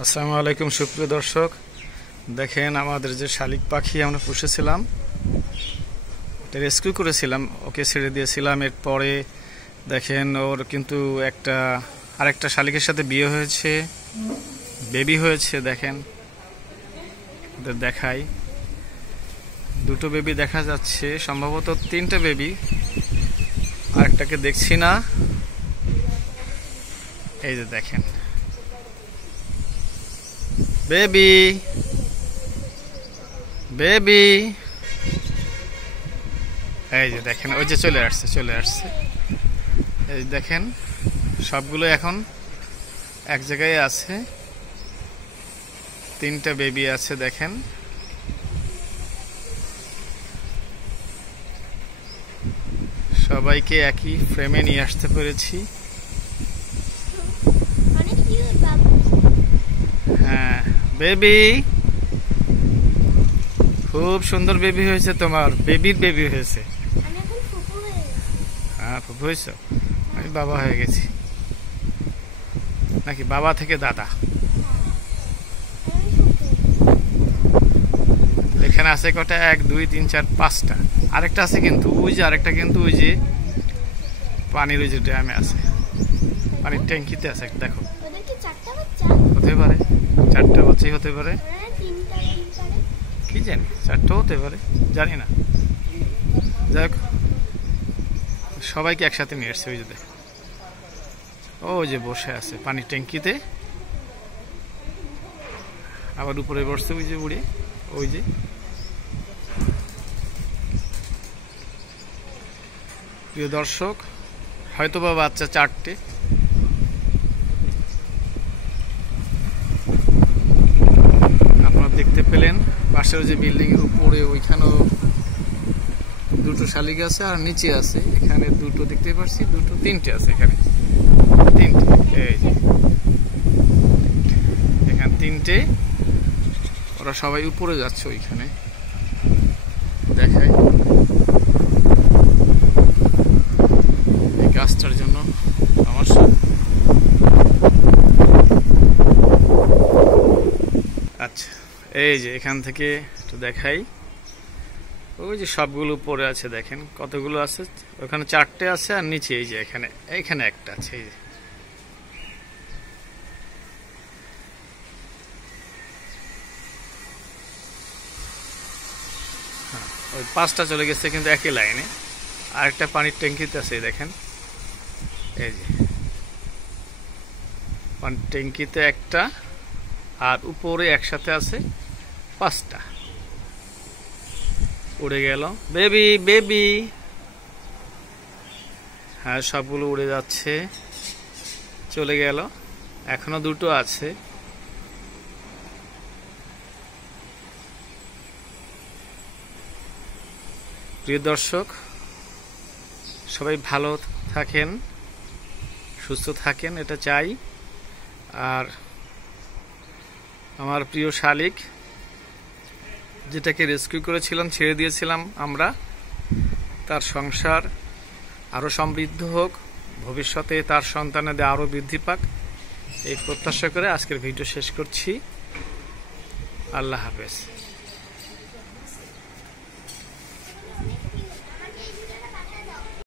আসসালামু আলাইকুম সুপ্রিয় দর্শক, দেখেন আমাদের যে শালিক পাখি আমরা পুষেছিলাম, এটা রেস্কিউ করেছিলাম, ওকে ছেড়ে দিয়েছিলাম। এরপরে দেখেন ওর কিন্তু আরেকটা শালিকের সাথে বিয়ে হয়েছে, বেবি হয়েছে। দেখেন ওদের দেখাই, দুটো বেবি দেখা যাচ্ছে, সম্ভবত তিনটে বেবি, আরেকটাকে দেখছি না। এই যে দেখেন বেবি বেবি, এই যে দেখেন, ওই যে চলে আসছে। এই দেখেন সবগুলো এখন এক জায়গায় আছে, তিনটা বেবি আছে। দেখেন সবাইকে একই ফ্রেমে নিয়ে আসতে পেরেছি। হ্যাঁ বেবি, খুব সুন্দর বেবি হয়েছে তোমার, বেবির বেবি হয়েছে। হ্যাঁ ফুফু হয়েছ, আমি বাবা হয়ে গেছি নাকি, বাবা থেকে দাদা। এখানে আছে কটা, 1 2 3 4 5টা। আরেকটা আছে কিন্তু ওই যে, আরেকটা কিন্তু ওই যে পানির ওই যে ড্যামে আছে, পানির ট্যাঙ্কিতে আছে। দেখো হতে পারে 4টা বাচ্চাই হতে পারে, কি জানি 4টা হতে পারে, জানি না। যাই হোক, সবাইকে একসাথে নিয়ে এসছে। ওই যে দেখো, ও যে বসে আছে পানির ট্যাঙ্কিতে, আবার উপরে বসছে ওই যে উড়ে। ওই যে প্রিয় দর্শক, হয়তো বা বাচ্চা 4টে। আপনারা দেখতে পেলেন পাশের যে বিল্ডিং এর উপরে, ওইখানেও দুটো শালিক আছে, আর নিচে আছে এখানে দুটো দেখতে পাচ্ছি, দুটো তিনটে আছে এখানে, তিনটে। এই যে এখানে তিনটে, ওরা সবাই উপরে যাচ্ছে ওইখানে। দেখাই, এই গাছটার জন্য সমস্যা। আচ্ছা, এই যে এখান থেকে একটু দেখাই, ওই যে সবগুলো উপরে আছে। দেখেন কতগুলো আছে, ওখানে 4টে আছে, আর নিচে এই যে এখানে একটা আছে। এই যে ওই 5টা চলে গেছে কিন্তু একই লাইনে, আর একটা পানির ট্যাঙ্কিতে আছে। দেখেন এই যে পানির ট্যাঙ্কিতে একটা, আর উপরে একসাথে আছে 5টা। উড়ে গেল বেবি বেবি, হ্যাঁ সবগুলো উড়ে যাচ্ছে, চলে গেল। এখনো দুটো আছে। প্রিয় দর্শক, সবাই ভালো থাকেন, সুস্থ থাকেন, এটা চাই। আর আমার প্রিয় শালিক, যেটাকে রেস্কিউ করেছিলাম, ছেড়ে দিয়েছিলাম আমরা, তার সংসার আরো সমৃদ্ধ হোক, ভবিষ্যতে তার সন্তানেদের আরো বৃদ্ধি পাক, এই প্রত্যাশা করে আজকের ভিডিও শেষ করছি। আল্লাহ হাফেজ।